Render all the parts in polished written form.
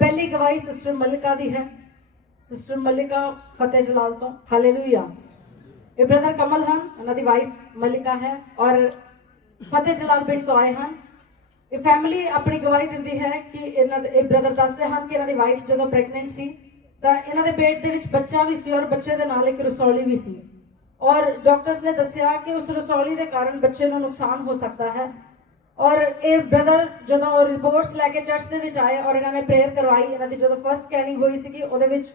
पहली गवाही सिस्टर मल्लिका दी है। सिस्टर मल्लिका फतेह जलाल तो। हालेलुया। ये ब्रदर कमल हैं, उन्हां दी वाइफ मल्लिका है और फतेह जलाल पिंड तो आए हैं। ये फैमिली अपनी गवाही दिंदी है कि ये ब्रदर दसदे हैं कि इन्हां दी वाइफ जदों प्रेगनेंट सी तां इन्हां दे पेट दे विच बच्चा भी सी और बच्चे दे नाल एक रसौली भी सी और डॉक्टर्स ने दस्सिया कि उस रसौली के कारण बच्चे को नुकसान हो सकता है। और ये ब्रदर जो रिपोर्ट्स लैके चर्च के विच आए और इन्होंने प्रेयर करवाई, इन्होंने जो फर्स्ट स्कैनिंग हुई सी उहदे विच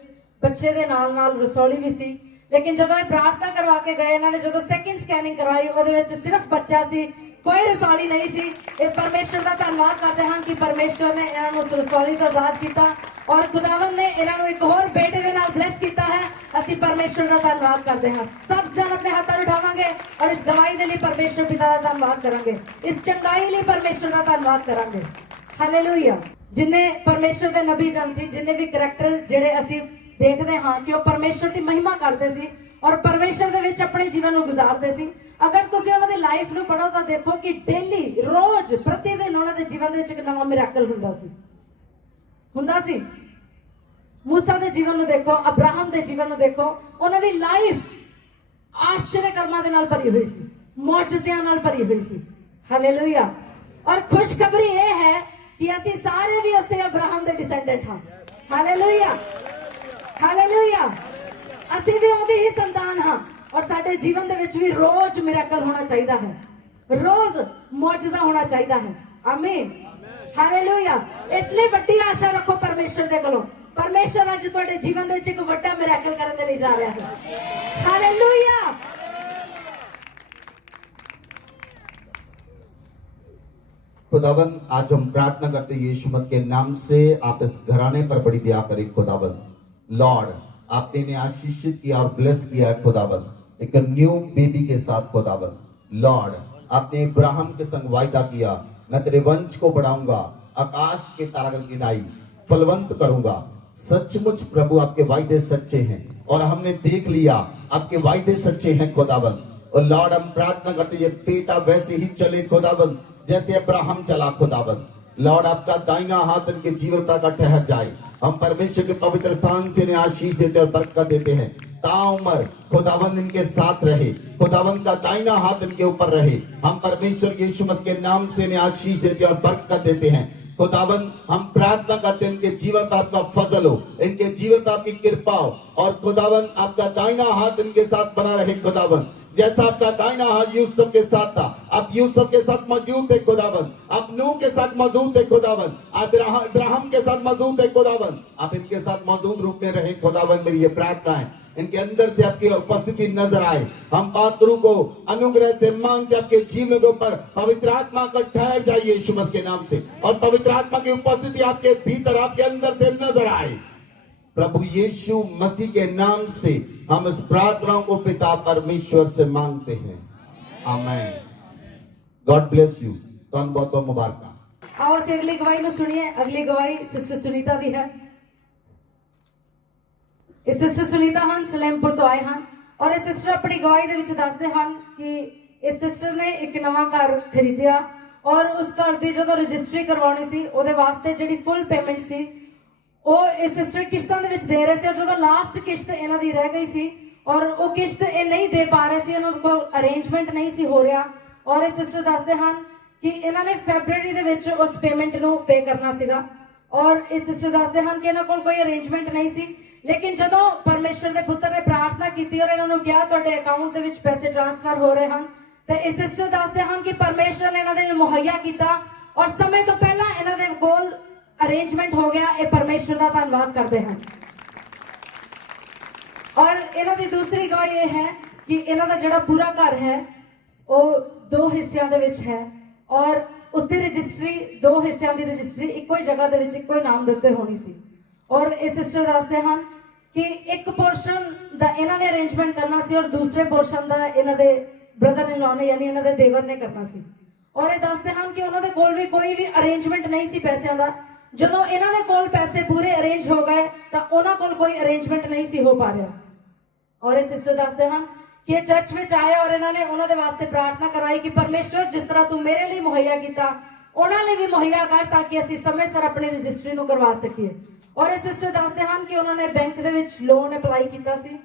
बच्चे के नाल रसौली भी सी, लेकिन जो ये प्रार्थना करवा के गए इन्होंने जो सेकंड स्कैनिंग करवाई उहदे विच सिर्फ बच्चा सी, कोई रसौली नहीं सी। ये परमेश्वर का धन्यवाद करते हैं कि परमेश्वर ने इन्होंने उस रसौली तो आजाद किया और खुदावन ने इन्होंने एक और बेटे के नाल ब्लेस किया है। असी परमेश्वर का धन्यवाद करते हैं। सब जन अपने हाथ उठावांगे और इस गवाही के लिए परमेश्वर पिता का धन्यवाद करेंगे, इस चंगाई लिए परमेश्वर का धन्यवाद करेंगे। हालेलुया। जिन्हें परमेश्वर के नबी जन सी, जिन्हें भी करैक्टर जेडे असी देखते हाँ कि वह परमेश्वर की महिमा करते सी और परमेश्वर के विच अपने जीवन को गुजारते सी। अगर तुसीं उन्हां दी लाइफ नूं पढ़ो तो देखो कि डेली रोज प्रतिदिन उन्हां दे जीवन दे विच एक नवां मिरेकल हुंदा सी। मूसा दे जीवन नूं देखो, अब्राहम दे जीवन नूं देखो, उन्हां दी लाइफ आश्चर्य कर्मां दे नाल भरी हुई सी, मौजज़ियां नाल भरी हुई सी। हालेलुया। और खुशखबरी ये है कि असीं सारे भी उसे अब्राहम दे डिसेंडेंट हां। हालेलुया। हालेलुया। असीं भी उहदी ही संतान हां और साडे जीवन दे विच भी रोज मिरेकल होना चाहिए है, रोज मौजज़ा होना चाहिए है। आमीन। हालेलुया। इसलिए बड़ी आशा रखो परमेश्वर दे कोलों। परमेश्वर अज तुहाडे जीवन दे विच एक वड्डा मिरेकल करन दे लई जा रहा है। हालेलुया। खुदावन आज हम प्रार्थना करते हैं यीशु मसीह के नाम से, आप इस घराने पर बड़ी दया करें खुदावन। लॉर्ड आपने इन्हें आशीषित किया और ब्लेस किया है खुदावन, एक न्यू बेबी के साथ खुदावन। लॉर्ड आपने इब्राहिम के संग वायदा किया, मैं तेरे वंश को बढ़ाऊंगा, आकाश के तारागण गिनाई फलवंत करूंगा। सचमुच प्रभु आपके वायदे सच्चे हैं और हमने देख लिया आपके वायदे सच्चे हैं खुदावन। और लॉर्ड हम प्रार्थना करते ये बेटा वैसे ही चले खुदावन जैसे अब्राहम चला खुदावन। लॉर्ड आपका दाहिना हाथ इनके जीवन का ठहर जाए। हम परमेश्वर के पवित्र स्थान से इन्हें आशीष देते और बरकत देते हैं। ताउमर खुदावन इनके साथ रहे, खुदावन का दाहिना हाथ इनके ऊपर रहे। हम परमेश्वर यीशु मसीह के नाम से इन्हें आशीष देते और बरकत देते हैं। खुदावन हम प्रार्थना करते हैं इनके जीवन पर आपका फजल हो, इनके जीवन पर आपकी कृपा हो और खुदावन आपका दाहिना हाथ इनके साथ बना रहे खुदावन। जैसा आपका दाहिना हाथ यूसुफ के साथ था, आप यूसुफ के साथ मौजूद थे खुदावन, आप नूह के साथ मौजूद थे खुदावन, आप इब्राहिम के साथ मौजूद थे खुदावन, आप इनके साथ मौजूद रूप में रहे खुदावन। मेरी ये प्रार्थना है इनके अंदर से आपकी उपस्थिति नजर आए। हम पात्रों को अनुग्रह से मांगते आपके जीवन के ऊपर पवित्र आत्मा का ठहर जाइए यीशु मसीह के नाम से और पवित्र आत्मा की उपस्थिति आपके भीतर आपके अंदर से नजर आए। प्रभु यीशु मसीह के नाम से हम इस प्रार्थना को पिता परमेश्वर से मांगते हैं। आमीन। God bless you. तो बहुत बहुत मुबारक। आओ असीं अगली गवाही नूं सुनिए। अगली गवाही सिस्टर सुनीता दी है। इस सिस्टर सुनीता हन सलेमपुर तो आए हैं और इस सिस्टर अपनी गवाही दे विच दसदे हन कि इस सिस्टर ने एक नवा घर खरीदिया और उस घर की जो रजिस्ट्री करवानी सी उहदे वास्ते जिहड़ी फुल पेमेंट सी वो इस सिस्टर किश्तां दे विच दे रहे थे और जो लास्ट किश्त इन्हां दी रह गई सी और वो किश्त ये नहीं दे पा रहे सी, इन्हां कोल अरेंजमेंट नहीं सी हो रहा और इस सिस्टर दसदे हन कि इन्हां ने फैबररी दे विच उस पेमेंट नूं पे करना सीगा और इस सिस्टर दसदे हन कि इन्हां कोल कोई अरेंजमेंट नहीं सी। लेकिन जदों परमेश्वर के पुत्र ने प्रार्थना की और इन्होंने कहा तुहाडे अकाउंट दे विच पैसे ट्रांसफर हो रहे हैं तो इस सिस्टर दसदे हन कि परमेश्वर ने इन्होंने मुहैया किया और समय तो पहला इन्होंने कोल अरेंजमेंट हो गया। ये परमेश्वर का धन्यवाद करते हैं। और इन्हों की दूसरी गवाही यह है कि इन्हों का जो पूरा घर है वो 2 हिस्सों के विच है और उसकी रजिस्ट्री 2 हिस्सों की रजिस्ट्री एको ही जगह के विच एको ही नाम देते होनी सी और इस सिस्टर दसदे हैं कि एक पोर्शन दा इन्होंने अरेंजमेंट करना सी और दूसरे पोर्शन का इन्हों के ब्रदर इन लॉ ने यानी इन्हों के देवर ने करना सी और ये दसते हैं कि उन्होंने कोल भी कोई भी अरेंजमेंट नहीं सी पैसों का। जो इन्होंने कोल पैसे पूरे अरेंज हो गए तो उन्होंने कोल कोई अरेंजमेंट नहीं सी हो पा रहा और ये सिस्टर दसते हैं कि ये चर्च में आए और इन्होंने उन्होंने वास्ते प्रार्थना करवाई कि परमेश्वर जिस तरह तू मेरे लिए मुहैया किया उन्होंने भी मुहैया कर ताकि ਅਸੀਂ समय सिर अपनी रजिस्ट्री ਨੂੰ करवा सकीए। और ਇਹ सिस्टर ਦੱਸਦੇ ਹਨ कि उन्होंने बैंक ਦੇ ਵਿੱਚ ਲੋਨ ਅਪਲਾਈ ਕੀਤਾ ਸੀ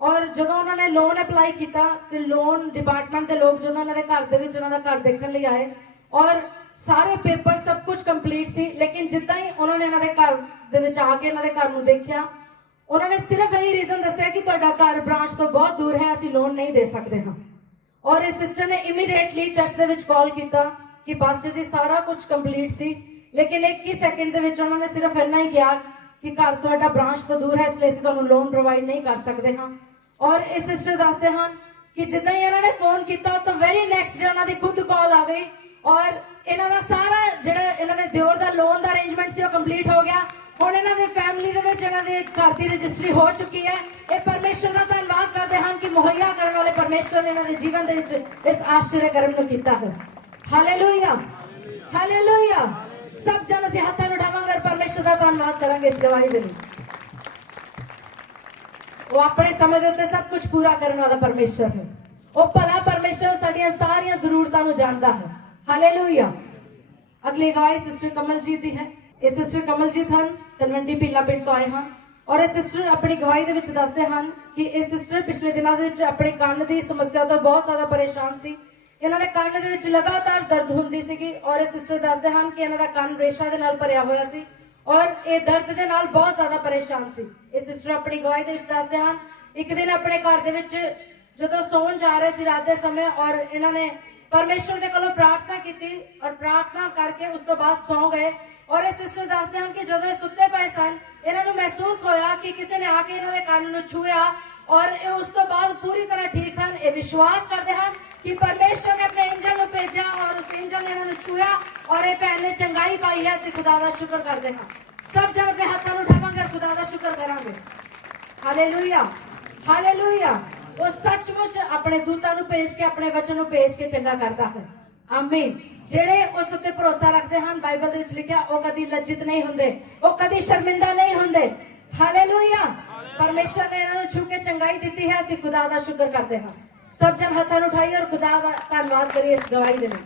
और ਜਦੋਂ ਉਹਨਾਂ ਨੇ ਲੋਨ ਅਪਲਾਈ ਕੀਤਾ ਤੇ ਲੋਨ ਡਿਪਾਰਟਮੈਂਟ ਦੇ ਲੋਕ ਜਦੋਂ ਉਹਨਾਂ ਦੇ ਘਰ ਦੇ ਵਿੱਚ ਉਹਨਾਂ ਦਾ ਘਰ ਦੇਖਣ ਲਈ ਆਏ और सारे पेपर सब कुछ कंप्लीट सी लेकिन जिद्दां ही उन्होंने ਇਹਨਾਂ ਦੇ ਘਰ ਦੇ ਵਿੱਚ ਆ ਕੇ ਇਹਨਾਂ ਦੇ ਘਰ ਨੂੰ ਦੇਖਿਆ उन्होंने सिर्फ यही रीजन दस्या कि ਤੁਹਾਡਾ ਘਰ ब्रांच तो बहुत दूर है ਅਸੀਂ लोन नहीं दे सकते हाँ। और इस सिस्टर ने इमीडिएटली चर्च ਦੇ ਵਿੱਚ कॉल किया कि पास्टर जी सारा कुछ कंप्लीट सी लेकिन एक ही सेकंड ਦੇ ਵਿੱਚ उन्होंने सिर्फ इतना ही किया कि घर ਤੁਹਾਡਾ ब्रांच तो दूर है इसलिए ਅਸੀਂ ਤੁਹਾਨੂੰ लोन प्रोवाइड नहीं कर सकते हाँ। और इस सिस्टर ਦੱਸਦੇ ਹਨ कि जिद्दां ही इन्होंने फोन किया तो वेरी नेक्स्ट डे उन्होंने खुद कॉल आ गई और इन्हों का सारा ਜਿਹੜਾ ਇਹਨਾਂ ਦੇ ਦਿਓਰ ਦਾ ਲੋਨ ਦਾ ਅਰੇਂਜਮੈਂਟ ਸੀ ਉਹ ਕੰਪਲੀਟ ਹੋ ਗਿਆ। ਹੁਣ ਇਹਨਾਂ ਦੇ ਫੈਮਿਲੀ ਦੇ ਵਿੱਚ ਇਹਨਾਂ ਦੇ ਘਰ ਦੀ ਰਜਿਸਟਰੀ ਹੋ ਚੁੱਕੀ ਹੈ। ਇਹ ਪਰਮੇਸ਼ਰ ਦਾ ਧੰਨਵਾਦ ਕਰਦੇ ਹਨ ਕਿ ਮੁਹੱਈਆ ਕਰਨ ਵਾਲੇ ਪਰਮੇਸ਼ਰ ਨੇ ਇਹਨਾਂ ਦੇ ਜੀਵਨ ਦੇ ਵਿੱਚ ਇਸ ਆਸ਼ਚर्य ਕਰਮ ਨੂੰ ਕੀਤਾ ਹੈ। Hallelujah hallelujah. ਸਭ ਜਨ ਅਸੀਂ ਹੱਥਾਂ ਨੂੰ ਉਠਾਵਾਂਗੇ ਔਰ ਪਰਮੇਸ਼ਰ ਦਾ ਧੰਨਵਾਦ ਕਰਾਂਗੇ ਇਸ ਗਵਾਹੀ ਦੇ ਲਈ। ਉਹ ਆਪਣੇ ਸਮੇਂ ਦੇ ਉੱਤੇ ਸਭ ਕੁਝ ਪੂਰਾ ਕਰਨ ਵਾਲਾ ਪਰਮੇਸ਼ਰ ਹੈ। ਉਹ ਭਲਾ ਪਰਮੇਸ਼ਰ ਸਾਡੀਆਂ ਸਾਰੀਆਂ ਜ਼ਰੂਰਤਾਂ ਨੂੰ ਜਾਣਦਾ ਹੈ। ਹਾਲੇਲੂਇਆ। ਅਗਲੀ ਗਵਾਹੀ ਸਿਸਟਰ ਕਮਲਜੀਤ ਦੀ ਹੈ। ਇਹ ਸਿਸਟਰ ਕਮਲਜੀਤ ਹਨ ਤਲਵੰਡੀ ਪੀਲਾ ਪਿੰਡ ਤੋਂ ਆਏ ਹਨ ਔਰ ਇਹ ਸਿਸਟਰ ਆਪਣੀ ਗਵਾਹੀ ਦੇ ਵਿੱਚ ਦੱਸਦੇ ਹਨ ਕਿ ਇਹ ਸਿਸਟਰ ਪਿਛਲੇ ਦਿਨਾਂ ਦੇ ਵਿੱਚ ਆਪਣੇ ਕੰਨ ਦੀ ਸਮੱਸਿਆ ਤੋਂ ਬਹੁਤ ਜ਼ਿਆਦਾ ਪਰੇਸ਼ਾਨ ਸੀ। ਇਹਨਾਂ ਦੇ ਕੰਨ ਦੇ ਵਿੱਚ ਲਗਾਤਾਰ ਦਰਦ ਹੁੰਦੀ ਸੀਗੀ ਔਰ ਇਹ ਸਿਸਟਰ ਦੱਸਦੇ ਹਨ ਕਿ ਇਹਨਾਂ ਦਾ ਕੰਨ ਰੇਸ਼ਾ ਦੇ ਨਾਲ ਭਰਿਆ ਹੋਇਆ ਸੀ ਔਰ ਇਹ ਦਰਦ ਦੇ ਨਾਲ ਬਹੁਤ ਜ਼ਿਆਦਾ ਪਰੇਸ਼ਾਨ ਸੀ। ਇਹ ਸਿਸਟਰ ਆਪਣੀ ਗਵਾਹੀ ਦੇ ਵਿੱਚ ਦੱਸਦੇ ਹਨ ਇੱਕ ਦਿਨ ਆਪਣੇ ਘਰ ਦੇ ਵਿੱਚ ਜਦੋਂ ਸੌਣ ਜਾ ਰਹੇ ਸੀ ਰਾਤ ਦੇ ਸਮੇਂ ਔਰ ਇਹਨਾਂ ਨੇ परमेश्वर के कोलों प्रार्थना की और प्रार्थना करके उस तो बाद सौ गए और इस सिस्टर दसते हैं कि जब ये सुते पे सन इन्होंने महसूस होया कि किसी ने आके इन्होंने कान नूं छूया और उस तो बाद पूरी तरह ठीक हैं। ये विश्वास करते हैं कि परमेश्वर ने अपने एंजल को भेजा और उस एंजल ने इन्होंने छूया और ये भैन ने चंगाई पाई है। असं खुदा का शुक्र करते हैं। सब जन अपने हाथों उठावांगे खुदा का शुक्र करांगे। Hallelujah hallelujah. वो सचमुच अपने दूतां नूं भेज के अपने वचन नूं भेज के चंगा करता है। आमीन। ਜਿਹੜੇ ਉਸ ਉੱਤੇ ਭਰੋਸਾ ਰੱਖਦੇ ਹਨ ਬਾਈਬਲ ਦੇ ਵਿੱਚ ਲਿਖਿਆ ਉਹ ਕਦੀ ਲੱਜਿਤ ਨਹੀਂ ਹੁੰਦੇ ਉਹ ਕਦੀ ਸ਼ਰਮਿੰਦਾ ਨਹੀਂ ਹੁੰਦੇ। ਹਾਲੇਲੂਇਆ। ਪਰਮੇਸ਼ਰ ਨੇ ਇਹਨਾਂ ਨੂੰ ਛੂ ਕੇ ਚੰਗਾਈ ਦਿੱਤੀ ਹੈ। ਅਸੀਂ ਖੁਦਾ ਦਾ ਸ਼ੁਕਰ ਕਰਦੇ ਹਾਂ। ਸਭ ਜਨ ਹੱਥਾਂ ਨੂੰ ਉਠਾਈਏ ਔਰ ਖੁਦਾ ਦਾ ਧੰਨਵਾਦ ਕਰੀਏ ਇਸ ਗਵਾਹੀ ਦੇ ਲਈ।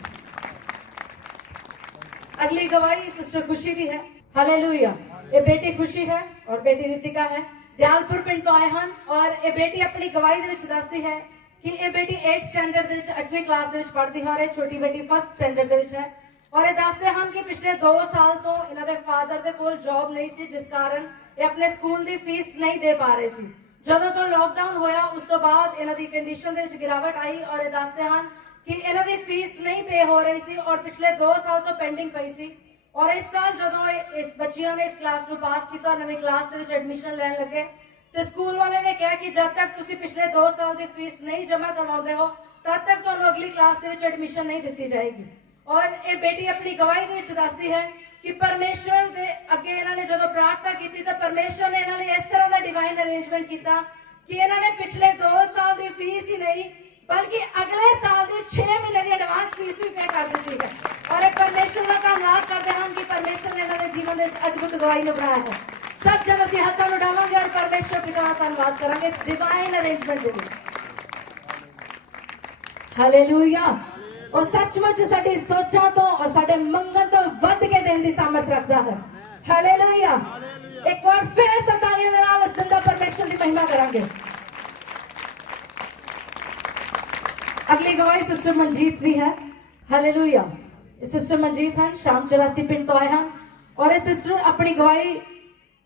ਅਗਲੀ ਗਵਾਹੀ ਸਿਸਟਰ ਖੁਸ਼ੀ ਦੀ ਹੈ। ਹਾਲੇਲੂਇਆ। ਇਹ ਬੇਟੀ ਖੁਸ਼ੀ ਹੈ ਔਰ ਬੇਟੀ ਰਿਤਿਕਾ ਹੈ। ਦਿਆਲਪੁਰ ਪਿੰਡ ਤੋਂ ਆਏ ਹਨ ਔਰ ਇਹ ਬੇਟੀ ਆਪਣੀ ਗਵਾਹੀ ਦੇ ਵਿੱਚ ਦੱਸਦੀ ਹੈ कि ये बेटी 8th स्टैंडर्ड ਦੇ ਵਿੱਚ 8ਵੀਂ ਕਲਾਸ ਦੇ ਵਿੱਚ ਪੜ੍ਹਦੀ ਹੈ ਔਰ ਇਹ ਛੋਟੀ ਬੇਟੀ 1st ਸਟੈਂਡਰਡ ਦੇ ਵਿੱਚ ਹੈ ਔਰ ਇਹ ਦੱਸਦੇ ਹਨ ਕਿ ਪਿਛਲੇ 2 ਸਾਲ ਤੋਂ ਇਹਨਾਂ ਦੇ ਫਾਦਰ ਦੇ ਕੋਲ ਜੌਬ ਨਹੀਂ ਸੀ ਜਿਸ ਕਾਰਨ ਇਹ ਆਪਣੇ ਸਕੂਲ ਦੀ ਫੀਸ ਨਹੀਂ ਦੇ ਪਾ ਰਹੇ ਸੀ। ਜਦੋਂ ਤੋਂ ਲੋਕਡਾਊਨ ਹੋਇਆ ਉਸ ਤੋਂ ਬਾਅਦ ਇਹਨਾਂ ਦੀ ਕੰਡੀਸ਼ਨ ਦੇ ਵਿੱਚ ਗਿਰਾਵਟ ਆਈ ਔਰ ਇਹ ਦੱਸਦੇ ਹਨ ਕਿ ਇਹਨਾਂ ਦੀ ਫੀਸ ਨਹੀਂ ਪੇ ਹੋ ਰਹੀ ਸੀ ਔਰ ਪਿਛਲੇ 2 ਸਾਲ ਤੋਂ ਪੈਂਡਿੰਗ ਪਈ ਸੀ ਔਰ ਇਸ ਸਾਲ ਜਦੋਂ ਇਸ ਬੱਚਿਆਂ ਨੇ ਇਸ ਕਲਾਸ ਨੂੰ ਪਾਸ ਕੀਤਾ ਨਵੀਂ ਕਲਾਸ ਦੇ ਵਿੱਚ ਐਡਮਿਸ਼ਨ ਲੈਣ ਲੱਗੇ तो स्कूल वाले ने कहा कि जब तक तुसी पिछले 2 साल की फीस नहीं जमा करवाते हो तब तक तुहानू अगली क्लास दे विच एडमिशन नहीं दी जाएगी। और ये बेटी अपनी गवाही दे विच दसदी है कि परमेश्वर दे अगे इन्होंने जदों प्रार्थना की तो परमेश्वर ने इन्होंने इस तरह का डिवाइन अरेंजमेंट किया कि इन्होंने पिछले 2 साल की फीस ही नहीं बल्कि अगले साल की 6 महीने की एडवांस फीस भी पे कर दी है। और परमेश्वर का धन्यवाद करते हैं कि परमेश्वर ने इन्होंने जीवन में अद्भुत गवाही ने बनाया है। सब जन ਅਸੀਂ ਹੱਥਾਂ ਨੂੰ ਉਠਾਵਾਂਗੇ ਔਰ ਪਰਮੇਸ਼ਰ ਪਿਤਾ ਦਾ ਧੰਨਵਾਦ ਕਰਾਂਗੇ ਇਸ ਡਿਵਾਈਨ ਅਰੇਂਜਮੈਂਟ ਦੇ ਲਈ। ਹਾਲੇਲੂਇਆ। ਉਹ ਸੱਚਮੁੱਚ ਸਾਡੀ ਸੋਚਾਂ ਤੋਂ ਔਰ ਸਾਡੇ ਮੰਗਣ ਤੋਂ ਵੱਧ ਕੇ ਦੇਣ ਦੀ ਸਾਮਰਥ ਰੱਖਦਾ ਹੈ। ਹਾਲੇਲੂਇਆ। ਇੱਕ ਵਾਰ ਫਿਰ ਤਾਲੀਆਂ ਦੇ ਨਾਲ ਜ਼ਿੰਦਾ ਪਰਮੇਸ਼ਰ ਦੀ ਮਹਿਮਾ ਕਰਾਂਗੇ। ਅਗਲੀ ਗਵਾਹੀ ਸਿਸਟਰ ਮਨਜੀਤ ਦੀ ਹੈ। ਹਾਲੇਲੂਇਆ। ਸਿਸਟਰ ਮਨਜੀਤ ਹਨ ਸ਼ਾਮ 84 ਪਿੰਡ ਤੋਂ ਆਏ ਹਨ ਔਰ ਇਹ ਸਿਸਟਰ ਆਪਣੀ ਗਵਾਹੀ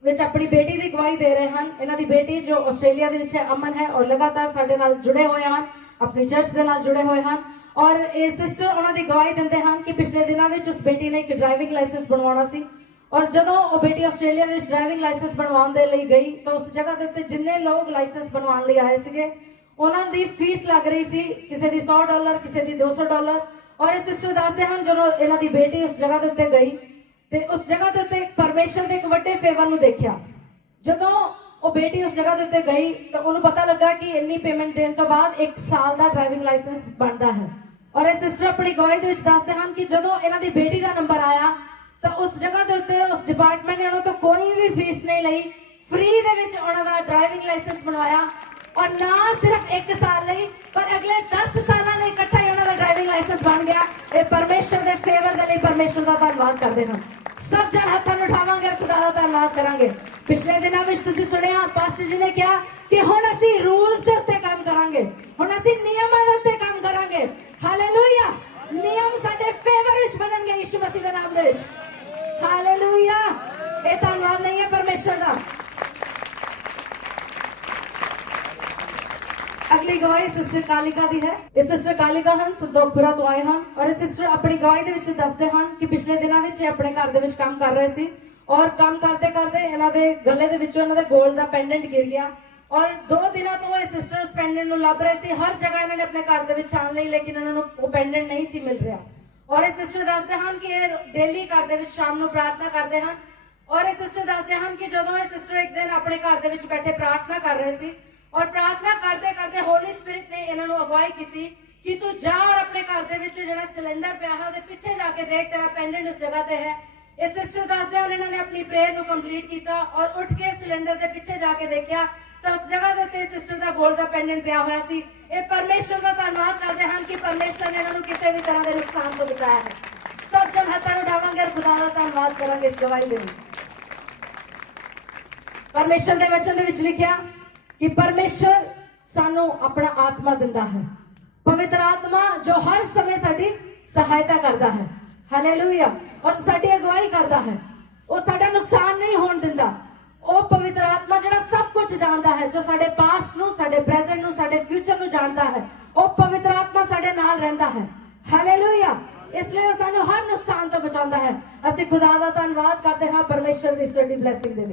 ਵਿੱਚ ਆਪਣੀ ਬੇਟੀ ਦੀ ਗਵਾਹੀ ਦੇ ਰਹੇ ਹਨ। ਇਹਨਾਂ ਦੀ ਬੇਟੀ ਜੋ ਆਸਟ੍ਰੇਲੀਆ ਦੇ ਵਿੱਚ ਹੈ ਅਮਨ ਹੈ ਔਰ ਲਗਾਤਾਰ ਸਾਡੇ ਨਾਲ ਜੁੜੇ ਹੋਏ ਹਨ ਆਪਣੀ ਚਰਚ ਦੇ ਨਾਲ ਜੁੜੇ ਹੋਏ ਹਨ ਔਰ ਇਹ ਸਿਸਟਰ ਉਹਨਾਂ ਦੀ ਗਵਾਹੀ ਦਿੰਦੇ ਹਨ ਕਿ ਪਿਛਲੇ ਦਿਨਾਂ ਵਿੱਚ ਉਸ ਬੇਟੀ ਨੇ ਇੱਕ ਡਰਾਈਵਿੰਗ ਲਾਇਸੈਂਸ ਬਣਵਾਉਣਾ ਸੀ ਔਰ ਜਦੋਂ ਉਹ ਬੇਟੀ ਆਸਟ੍ਰੇਲੀਆ ਦੇ ਵਿੱਚ ਡਰਾਈਵਿੰਗ ਲਾਇਸੈਂਸ ਬਣਵਾਉਣ ਦੇ ਲਈ ਗਈ ਤਾਂ ਉਸ ਜਗ੍ਹਾ ਦੇ ਉੱਤੇ ਜਿੰਨੇ ਲੋਕ ਲਾਇਸੈਂਸ ਬਣਵਾਉਣ ਲਈ ਆਏ ਸੀਗੇ ਉਹਨਾਂ ਦੀ ਫੀਸ ਲੱਗ ਰਹੀ ਸੀ ਕਿਸੇ ਦੀ $100 ਕਿਸੇ ਦੀ $200 ਔਰ ਇਹ ਸਿਸਟਰ ਦੱਸਦੇ ਹਨ ਜਦੋਂ ਇਹਨਾਂ ਦੀ ਬੇਟੀ ਉਸ ਜਗ੍ਹਾ ਦੇ ਉੱਤੇ ਗਈ ਤੇ ਉਸ ਜਗ੍ਹਾ ਦੇ ਉੱਤੇ ਪਰਮੇਸ਼ਰ ਦੇ ਇੱਕ ਵੱਡੇ ਫੇਵਰ ਨੂੰ ਦੇਖਿਆ। ਜਦੋਂ ਉਹ ਬੇਟੀ ਉਸ ਜਗ੍ਹਾ ਦੇ ਉੱਤੇ ਗਈ ਤਾਂ ਉਹਨੂੰ ਪਤਾ ਲੱਗਾ ਕਿ ਇੰਨੀ ਪੇਮੈਂਟ ਦੇਣ ਤੋਂ ਬਾਅਦ 1 ਸਾਲ ਦਾ ਡਰਾਈਵਿੰਗ ਲਾਇਸੈਂਸ ਬਣਦਾ ਹੈ ਔਰ ਇਹ ਸਿਸਟਰ ਆਪਣੀ ਗਵਾਹੀ ਦੇ ਵਿੱਚ ਦੱਸਦੇ ਹਨ ਕਿ ਜਦੋਂ ਇਹਨਾਂ ਦੀ ਬੇਟੀ ਦਾ ਨੰਬਰ ਆਇਆ ਤਾਂ ਉਸ ਜਗ੍ਹਾ ਦੇ ਉੱਤੇ ਉਸ ਡਿਪਾਰਟਮੈਂਟ ਨੇ ਉਹਨਾਂ ਤੋਂ ਕੋਈ ਵੀ ਫੀਸ ਨਹੀਂ ਲਈ फ्री दे विच उन्हां दा ड्राइविंग लाइसेंस बनवाया और ना सिर्फ 1 साल लई ਸਾਡੇ ਫੇਵਰ ਦੇ ਲਈ ਪਰਮੇਸ਼ਰ ਦਾ ਧੰਨਵਾਦ ਕਰਦੇ ਹਾਂ। ਸਭ ਜਣ ਹੱਥਾਂ ਨੂੰ ਉਠਾਵਾਂਗੇ ਔਰ ਖੁਦਾ ਦਾ ਧੰਨਵਾਦ ਕਰਾਂਗੇ। ਪਿਛਲੇ ਦਿਨਾਂ ਵਿੱਚ ਤੁਸੀਂ ਸੁਣਿਆ ਪਾਸਟਰ ਜੀ ਨੇ ਕਿਹਾ ਕਿ ਹੁਣ ਅਸੀਂ ਰੂਲਸ ਦੇ ਉੱਤੇ ਕੰਮ ਕਰਾਂਗੇ, ਹੁਣ ਅਸੀਂ ਨਿਯਮਾਂ ਦੇ ਉੱਤੇ ਕੰਮ ਕਰਾਂਗੇ। ਹਾਲੇਲੂਇਆ। ਨਿਯਮ ਸਾਡੇ ਫੇਵਰ ਵਿੱਚ ਬਣਨਗੇ ਯਿਸੂ ਮਸੀਹ ਦੇ ਨਾਮ ਦੇ ਵਿੱਚ। ਹਾਲੇਲੂਇਆ। ਇਹ ਧੰਨਵਾਦ ਨਹੀਂ ਹੈ ਪਰਮੇਸ਼ਰ ਦਾ। ਅਗਲੀ ਗਵਾਹੀ ਸਿਸਟਰ ਕਾਲਿਕਾ ਦੀ ਹੈ। ਇਹ ਸਿਸਟਰ ਕਾਲਿਕਾ ਹਨ, ਸੰਤੋਖਪੁਰਾ ਤੋਂ ਆਏ ਹਨ ਔਰ ਇਹ ਸਿਸਟਰ ਆਪਣੀ ਗਵਾਹੀ ਦੇ ਵਿੱਚ ਦੱਸਦੇ ਹਨ ਕਿ ਪਿਛਲੇ ਦਿਨਾਂ ਵਿੱਚ ਇਹ ਆਪਣੇ ਘਰ ਦੇ ਵਿੱਚ ਕੰਮ ਕਰ ਰਹੇ ਸੀ ਔਰ ਕੰਮ ਕਰਦੇ ਕਰਦੇ ਇਹਨਾਂ ਦੇ ਗਲੇ ਦੇ ਵਿੱਚੋਂ ਇਹਨਾਂ ਦੇ 골ਡ ਦਾ ਪੈਂਡੈਂਟ ਗਿਰ ਗਿਆ ਔਰ 2 ਦਿਨਾਂ ਤੋਂ ਇਹ ਸਿਸਟਰ ਉਸ ਪੈਂਡੈਂਟ ਨੂੰ ਲੱਭ ਰਹੇ ਸੀ। ਹਰ ਜਗ੍ਹਾ ਇਹਨਾਂ ਨੇ ਆਪਣੇ ਘਰ ਦੇ ਵਿੱਚ ਛਾਣ ਲਈ ਲੇਕਿਨ ਇਹਨਾਂ ਨੂੰ ਉਹ ਪੈਂਡੈਂਟ ਨਹੀਂ ਸੀ ਮਿਲ ਰਿਹਾ ਔਰ ਇਹ ਸਿਸਟਰ ਦੱਸਦੇ ਹਨ ਕਿ ਇਹ ਡੇਲੀ ਘਰ ਦੇ ਵਿੱਚ ਸ਼ਾਮ ਨੂੰ ਪ੍ਰਾਰਥਨਾ ਕਰਦੇ ਹਨ ਔਰ ਇਹ ਸਿਸਟਰ ਦੱਸਦੇ ਹਨ ਕਿ ਜਦੋਂ ਇਹ ਸਿਸਟਰ ਇੱਕ ਦਿਨ ਆਪਣੇ ਘਰ ਦੇ ਵਿੱਚ ਬੈਠੇ ਪ੍ਰਾਰਥਨਾ ਕਰ ਰਹੇ ਸੀ ਔਰ ਪ੍ਰਾਰਥਨਾ ਕਰਦੇ ਕਰਦੇ ਹੋਲੀ ਸਪਿਰਿਟ ਨੇ ਇਹਨਾਂ ਨੂੰ ਅਗਵਾਈ ਕੀਤੀ ਕਿ ਤੂੰ ਜਾ ਔਰ ਆਪਣੇ ਘਰ ਦੇ ਵਿੱਚ ਜਿਹੜਾ ਸਿਲੰਡਰ ਪਿਆ ਹੈ ਉਹਦੇ ਪਿੱਛੇ ਜਾ ਕੇ ਦੇਖ, ਤੇਰਾ ਪੈਂਡੈਂਟ ਉਸ ਜਗ੍ਹਾ ਤੇ ਹੈ। ਇਹ ਸਿਸਟਰ ਦੱਸਦੇ ਹਨ ਇਹਨਾਂ ਨੇ ਆਪਣੀ ਪ੍ਰੇਅਰ ਨੂੰ ਕੰਪਲੀਟ ਕੀਤਾ ਔਰ ਉੱਠ ਕੇ ਸਿਲੰਡਰ ਦੇ ਪਿੱਛੇ ਜਾ ਕੇ ਦੇਖਿਆ ਤਾਂ ਉਸ ਜਗ੍ਹਾ ਦੇ ਉੱਤੇ ਸਿਸਟਰ ਦਾ 골ਡ ਦਾ ਪੈਂਡੈਂਟ ਪਿਆ ਹੋਇਆ ਸੀ। ਇਹ ਪਰਮੇਸ਼ਰ ਦਾ ਧੰਨਵਾਦ ਕਰਦੇ ਹਨ ਕਿ ਪਰਮੇਸ਼ਰ ਨੇ ਇਹਨਾਂ ਨੂੰ ਕਿਸੇ ਵੀ ਤਰ੍ਹਾਂ ਦੇ ਨੁਕਸਾਨ ਤੋਂ ਬਚਾਇਆ ਹੈ। ਸਭ ਜਨ ਹੱਥਾਂ ਨੂੰ ਉਠਾਵਾਂਗੇ ਔਰ ਖੁਦਾ ਦਾ ਧੰਨਵਾਦ ਕਰਾਂਗੇ ਇਸ ਗਵਾਹੀ ਦੇ ਲਈ। ਪਰਮੇਸ਼ਰ ਦੇ ਵਚਨ ਦੇ ਵਿੱਚ ਲਿਖਿਆ ਕਿ ਪਰਮੇਸ਼ਰ ਸਾਨੂੰ ਆਪਣਾ ਆਤਮਾ ਦਿੰਦਾ ਹੈ, ਪਵਿੱਤਰ ਆਤਮਾ ਜੋ ਹਰ ਸਮੇਂ ਸਾਡੀ ਸਹਾਇਤਾ ਕਰਦਾ ਹੈ। ਹਾਲੇਲੂਇਆ। ਔਰ ਸਾਡੀ ਅਗਵਾਈ ਕਰਦਾ ਹੈ, ਉਹ ਸਾਡਾ ਨੁਕਸਾਨ ਨਹੀਂ ਹੋਣ ਦਿੰਦਾ। ਉਹ ਪਵਿੱਤਰ ਆਤਮਾ ਜਿਹੜਾ ਸਭ ਕੁਝ ਜਾਣਦਾ ਹੈ, ਜੋ ਸਾਡੇ ਪਾਸਟ ਨੂੰ, ਸਾਡੇ ਪ੍ਰੈਜ਼ੈਂਟ ਨੂੰ, ਸਾਡੇ ਫਿਊਚਰ ਨੂੰ ਜਾਣਦਾ ਹੈ, ਉਹ ਪਵਿੱਤਰ ਆਤਮਾ ਸਾਡੇ ਨਾਲ ਰਹਿੰਦਾ ਹੈ। ਹਾਲੇਲੂਇਆ। ਇਸ ਲਈ ਉਹ ਸਾਨੂੰ ਹਰ ਨੁਕਸਾਨ ਤੋਂ ਬਚਾਉਂਦਾ ਹੈ। ਅਸੀਂ ਖੁਦਾ ਦਾ ਧੰਨਵਾਦ ਕਰਦੇ ਹਾਂ ਪਰਮੇਸ਼ਰ ਦੀ ਇਸ ਵੱਡੀ ਬਲੇਸਿੰਗ ਦੇ ਲਈ।